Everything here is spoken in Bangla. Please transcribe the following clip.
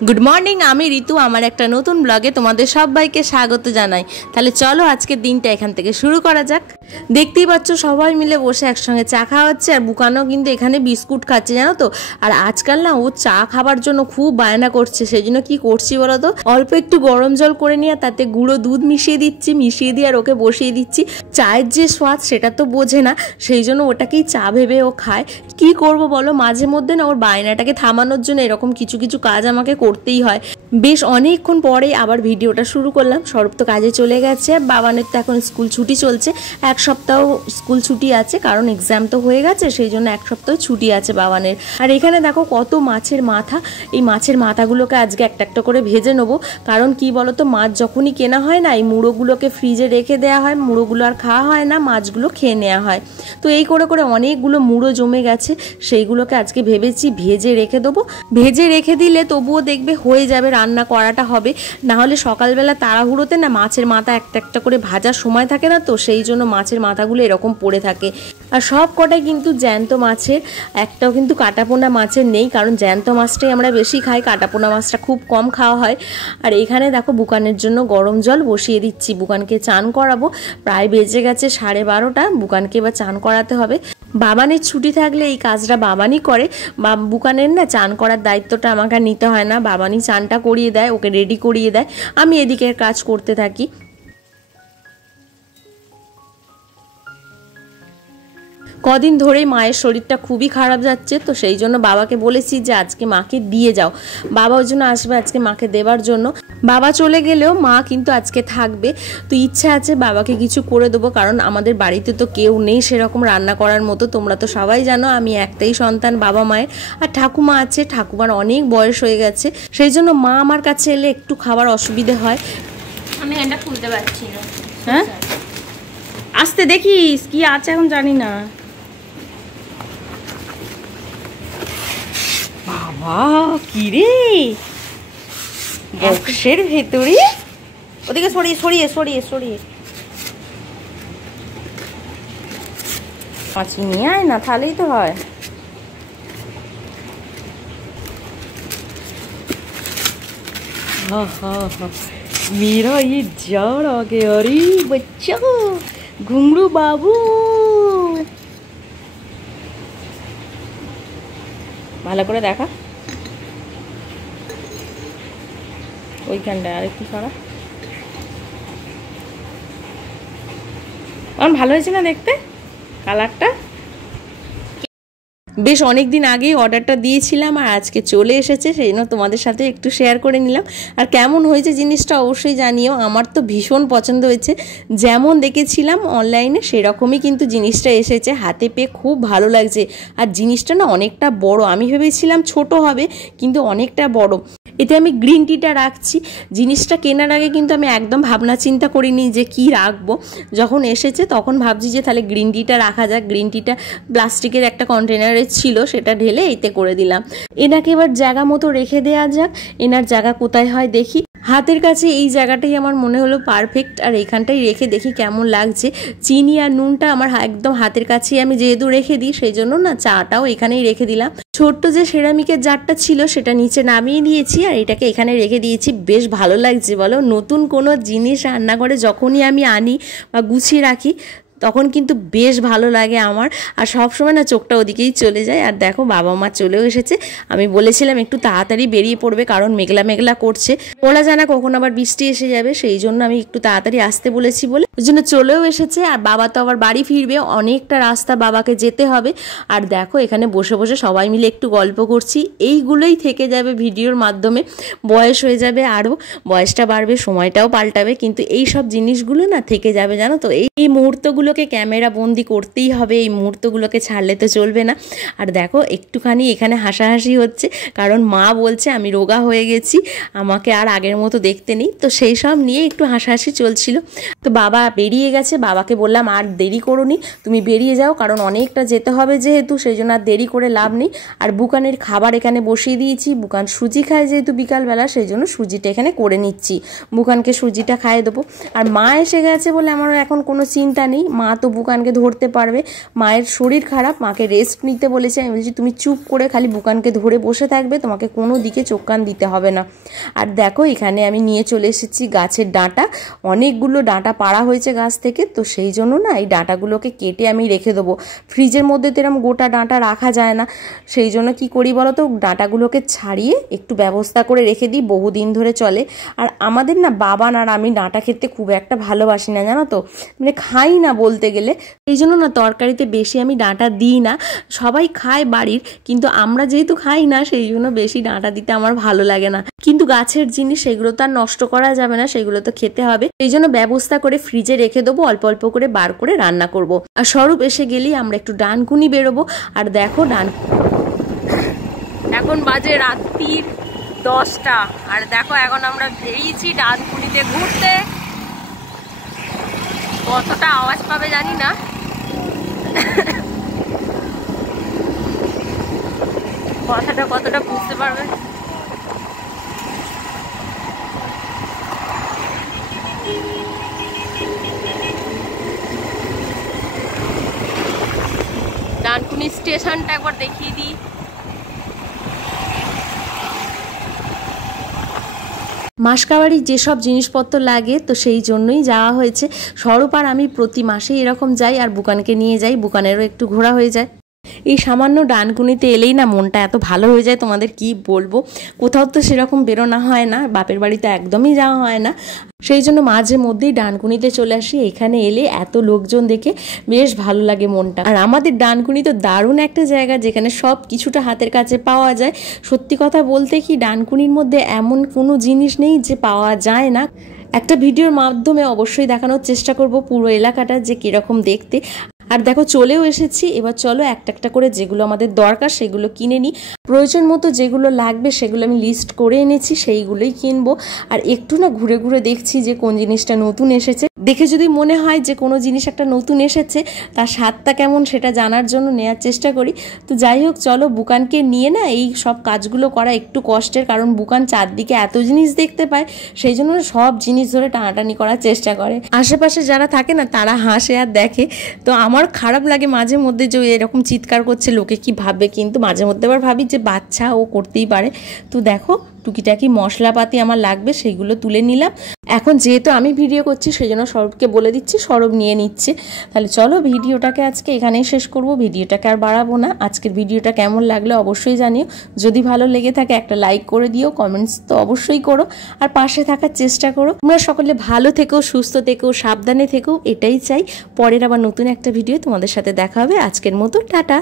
गुड मर्निंग आमी ऋतु आमार एक नतून ब्लगे तुम्हादेर सबाइके स्वागत जानाई। ताहले चलो आजकेर दिनटा एखान थेके शुरू करा जाक। देखतेई पाচ্ছ सबाई मिले बसे एकसंगे चा खाওয়া হচ্ছে আর বুকানো কিন্তু এখানে বিস্কুট খাচ্ছে জানো তো। আর আজকাল না ও চা খাবার জন্য খুব বায়না করছে, সেজন্য কি করছি বলো তো, অল্প একটু গরম জল করে নিয়ে তাতে গুঁড়ো দুধ মিশিয়ে দিচ্ছি, মিশিয়ে দিয়ে আর ওকে বসিয়ে দিচ্ছি। চায়ের যে স্বাদ সেটা তো বোঝে না, সেই জন্য ওটাকেই চা ভেবে ও খায়। কি করব বলো, মাঝে মধ্যে না ওর বায়নাটাকে থামানোর জন্য এরকম কিছু কিছু কাজ আমাকে করতেই হয়। বেশ অনেকক্ষণ পরে আবার ভিডিওটা শুরু করলাম। সৌরভ তো কাজে চলে গেছে, বাবানের তো এখন স্কুল ছুটি চলছে, এক সপ্তাহ স্কুল ছুটি আছে, কারণ এক্সাম তো হয়ে গেছে, সেই জন্য এক সপ্তাহ ছুটি আছে বাবানের। আর এখানে দেখো কত মাছের মাথা, এই মাছের মাথাগুলোকে আজকে একটা একটা করে ভেজে নেবো। কারণ কি বলতো, মাছ যখনই কেনা হয় না, এই মুড়োগুলোকে ফ্রিজে রেখে দেওয়া হয়, মুড়োগুলো আর খাওয়া হয় না, মাছগুলো খেয়ে নেওয়া হয়। তো এই করে করে অনেকগুলো মুড়ো জমে গেছে, সেইগুলোকে আজকে ভেবেছি ভেজে রেখে দেবো। ভেজে রেখে দিলে তবুও দেখবে হয়ে যাবে, রান্না করাটা হবে। না হলে সকালবেলা তাড়াহুড়োতে না মাছের মাথা একটা একটা করে ভাজার সময় থাকে না, তো সেই জন্য মাছের মাথাগুলো এরকম পড়ে থাকে। আর সব কটাই কিন্তু জ্যান্ত মাছের, একটাও কিন্তু কাটাপোনা মাছের নেই, কারণ জ্যান্ত মাছটাই আমরা বেশি খাই, কাটাপোনা মাছটা খুব কম খাওয়া হয়। আর এখানে দেখো বুকানের জন্য গরম জল বসিয়ে দিচ্ছি, বুকানকে চান করাবো। প্রায় বেজে গেছে 12:30, বুকানকে এবার চান করাতে হবে। বাবানের ছুটি থাকলে এই কাজটা বাবানই করে, বা বুকানের না চান করার দায়িত্বটা আমাকে নিতে হয় না, বাবানই চানটা করিয়ে দেয়, ওকে রেডি করিয়ে দেয়, আমি এদিকের কাজ করতে থাকি। কদিন ধরেই মায়ের শরীরটা খুবই খারাপ যাচ্ছে, তো সেই জন্য বাবাকে বলেছি যে আজকে মাকে দিয়ে যাও। বাবা ওই জন্য আসবে আজকে মাকে দেবার জন্য। বাবা চলে গেলেও মা কিন্তু আজকে থাকবে, তো ইচ্ছা আছে বাবাকে কিছু করে দেবো, কারণ আমাদের বাড়িতে তো কেউ নেই সেরকম রান্না করার মতো। তোমরা তো সবাই জানো আমি একটাই সন্তান বাবা মায়ের, আর ঠাকুমা আছে, ঠাকুমার অনেক বয়স হয়ে গেছে, সেই জন্য মা আমার কাছে এলে একটু খাবার অসুবিধে হয়। আমি এটা খুলতে পারছি না। হ্যাঁ আসতে দেখিস কি আছে এখন জানি না। বাবা কি রে বক্সের ভেতরে, ওদিকে সরিয়ে সরিয়ে সরিয়ে সরিয়ে মাছি নিয়ে আয় না, তাহলেই তো হয়। मेरा ये जार आ गया, अरे बच्चा घुंगरू बाबू। ভালো করে দেখা ওইখানটা আর একটু সরা। ভালো হয়েছে না দেখতে কালারটা? বেশ অনেক দিন আগেই অর্ডারটা দিয়েছিলাম আর আজকে চলে এসেছে, সেই জন্য তোমাদের সাথে একটু শেয়ার করে নিলাম। আর কেমন হয়েছে জিনিসটা অবশ্যই জানিও। আমার তো ভীষণ পছন্দ হয়েছে, যেমন দেখেছিলাম অনলাইনে সেরকমই কিন্তু জিনিসটা এসেছে, হাতে পেয়ে খুব ভালো লাগছে। আর জিনিসটা না অনেকটা বড়, আমি ভেবেছিলাম ছোট হবে কিন্তু অনেকটা বড়। এতে আমি গ্রিন টিটা রাখছি। জিনিসটা কেনার আগে কিন্তু আমি একদম ভাবনা চিন্তা করিনি যে কি রাখবো, যখন এসেছে তখন ভাবছি যে তাহলে গ্রিন টিটা রাখা যাক। গ্রিন টিটা প্লাস্টিকের একটা কন্টেনারে ছিল, সেটা ঢেলে এইতে করে দিলাম। এনাকে এবার জায়গা মতো রেখে দেওয়া যাক। এনার জায়গা কোথায় হয় দেখি। হাতের কাছে এই জায়গাটাই আমার মনে হলো পারফেক্ট, আর এখানটাই রেখে দেখি কেমন লাগছে। চিনি আর নুনটা আমার একদম হাতের কাছেই আমি যেহেতু রেখে দিই, সেই জন্য না চাটাও এখানেই রেখে দিলাম। ছোট্ট যে সেরামিকের জারটা ছিল সেটা নিচে নামিয়ে নিয়েছি, আর এটাকে এখানে রেখে দিয়েছি। বেশ ভালো লাগছে বলো, নতুন কোনো জিনিস রান্নাঘরে যখনই আমি আনি বা গুছিয়ে রাখি তখন কিন্তু বেশ ভালো লাগে আমার। আর সবসময় না চোখটা ওদিকেই চলে যায়। আর দেখো বাবা মা চলেও এসেছে। আমি বলেছিলাম একটু তাড়াতাড়ি বেরিয়ে পড়বে, কারণ মেঘলা মেঘলা করছে, বলা যায় না কখন আবার বৃষ্টি এসে যাবে, সেই জন্য আমি একটু তাড়াতাড়ি আসতে বলেছি বলে ওই জন্য চলেও এসেছে। আর বাবা তো আবার বাড়ি ফিরবে, অনেকটা রাস্তা বাবাকে যেতে হবে। আর দেখো এখানে বসে বসে সবাই মিলে একটু গল্প করছি, এইগুলোই থেকে যাবে ভিডিওর মাধ্যমে। বয়স হয়ে যাবে, আরও বয়সটা বাড়বে, সময়টাও পাল্টাবে, কিন্তু এই সব জিনিসগুলো না থেকে যাবে জানো তো। এই মুহূর্তগুলোকে ক্যামেরা বন্দি করতেই হবে, এই মুহূর্তগুলোকে ছাড়লে তো চলবে না। আর দেখো একটুখানি এখানে হাসাহাসি হচ্ছে, কারণ মা বলছে আমি রোগা হয়ে গেছি, আমাকে আর আগের মতো দেখতে নেই, তো সেই সব নিয়ে একটু হাসাহাসি চলছিল। তো বাবা বেরিয়ে গেছে, বাবাকে বললাম আর দেরি করোনি, তুমি বেরিয়ে যাও, কারণ অনেকটা যেতে হবে যেহেতু, সেই জন্য আর দেরি করে লাভ নেই। আর বুকানের খাবার এখানে বসিয়ে দিয়েছি, বুকান সুজি খায় যেহেতু বিকালবেলা, সেই জন্য সুজিটা এখানে করে নিচ্ছি, বুকানকে সুজিটা খাইয়ে দেবো। আর মা এসে গেছে বলে আমার এখন কোনো চিন্তা নেই, মা তো বুকানকে ধরতে পারবে, মায়ের শরীর খারাপ, মাকে রেস্ট নিতে বলেছে। আমি বলছি তুমি চুপ করে খালি বুকানকে ধরে বসে থাকবে, তোমাকে কোনো দিকে চোখ কান দিতে হবে না। আর দেখো এখানে আমি নিয়ে চলে এসেছি গাছের ডাঁটা, অনেকগুলো ডাঁটা পাড়া হয়েছে গাছ থেকে, তো সেই জন্য না এই ডাঁটাগুলোকে কেটে আমি রেখে দেবো। ফ্রিজের মধ্যে তো এরকম গোটা ডাঁটা রাখা যায় না, সেই জন্য কি করি বলো তো, ডাঁটাগুলোকে ছাড়িয়ে একটু ব্যবস্থা করে রেখে দিই, বহুদিন ধরে চলে। আর আমাদের না বাবা আর আমি ডাঁটা খেতে খুব একটা ভালোবাসি না, জানো তো, মানে খাই না বলতে গেলে। এই জন্য না তরকারিতে বেশি আমি ডাঁটা দিই না। সবাই খায় বাড়ির, কিন্তু আমরা যেহেতু খাই না সেই জন্য বেশি ডাঁটা দিতে আমার ভালো লাগে না। কিন্তু গাছের জিনিস সেগুলো তো আর নষ্ট করা যাবে না, সেগুলো তো খেতে হবে। এই জন্য ব্যবস্থা করে ফ্রিজে রেখে দেবো, অল্প অল্প করে বার করে রান্না করব। আর স্বরূপ এসে গেলেই আমরা একটু ডানকুনি বেরোবো। আর দেখো এখন বাজে রাত্রির 10টা, আর দেখো এখন আমরা বেরিয়েছি ডানকুনিতে ঘুরতে। কতটা আওয়াজ পাবে জানি না, কথাটা কতটা বুঝতে পারবে। ডানকুনি স্টেশনটা একবার দেখিয়ে দিই। মাসকাবাড়ির যেসব জিনিসপত্র লাগে তো সেই জন্যই যাওয়া হয়েছে। স্বরূপ আর আমি প্রতি মাসেই এরকম যাই, আর বুকানকে নিয়ে যাই, বুকানেরও একটু ঘোরা হয়ে যায়। এই সামান্য ডানকুনিতে এলেই না মনটা এত ভালো হয়ে যায়, তোমাদের কি বলবো। কোথাও তো সেরকম বেরোনো হয় না, বাপের বাড়িতে একদমই যাওয়া হয় না, সেই জন্য মাঝে মধ্যেই ডানকুনিতে চলে আসি। এখানে এলে এত লোকজন দেখে বেশ ভালো লাগে মনটা। আর আমাদের ডানকুনি তো দারুণ একটা জায়গা, যেখানে সব কিছুটা হাতের কাছে পাওয়া যায়। সত্যি কথা বলতে কি, ডানকুনির মধ্যে এমন কোনো জিনিস নেই যে পাওয়া যায় না। একটা ভিডিওর মাধ্যমে অবশ্যই দেখানোর চেষ্টা করব পুরো এলাকাটা যে কীরকম দেখতে। আর দেখো চলেও এসেছি, এবার চলো একটা একটা করে যেগুলো আমাদের দরকার সেগুলো কিনে নিই। প্রয়োজন মতো যেগুলো লাগবে সেগুলো আমি লিস্ট করে এনেছি, সেইগুলোই কিনবো। আর একটু না ঘুরে ঘুরে দেখছি যে কোন জিনিসটা নতুন এসেছে, দেখে যদি মনে হয় যে কোনো জিনিস একটা নতুন এসেছে তার স্বাদটা কেমন সেটা জানার জন্য নেওয়ার চেষ্টা করি। তো যাই হোক চলো, বুকানকে নিয়ে না এই সব কাজগুলো করা একটু কষ্টের, কারণ বুকান চারদিকে এত জিনিস দেখতে পায়, সেই জন্য সব জিনিস ধরে টানাটানি করার চেষ্টা করে। আশেপাশে যারা থাকে না তারা হাসে আর দেখে, তো আমার খারাপ লাগে মাঝে মধ্যে যে এরকম চিৎকার করছে, লোকে কি ভাববে, কিন্তু মাঝে মধ্যে আবার ভাবি যে বাচ্চা, ও করতেই পারে। তো দেখো টুকিটাকি মশলাপাতি আমার লাগবে, সেইগুলো তুলে নিলাম। এখন যেহেতু আমি ভিডিও করছি সেই জন্য সৌরভকে বলে দিচ্ছি, সৌরভ নিয়ে নিচ্ছে। তাহলে চলো ভিডিওটাকে আজকে এখানেই শেষ করব, ভিডিওটাকে আর বাড়াবো না। আজকের ভিডিওটা কেমন লাগলো অবশ্যই জানিও, যদি ভালো লেগে থাকে একটা লাইক করে দিও, কমেন্টস তো অবশ্যই করো, আর পাশে থাকার চেষ্টা করো। তোমরা সকলে ভালো থেকো, সুস্থ থেকো, সাবধানে থেকো, এটাই চাই। পরের আবার নতুন একটা ভিডিও তোমাদের সাথে দেখা হবে। আজকের মতো টাটা।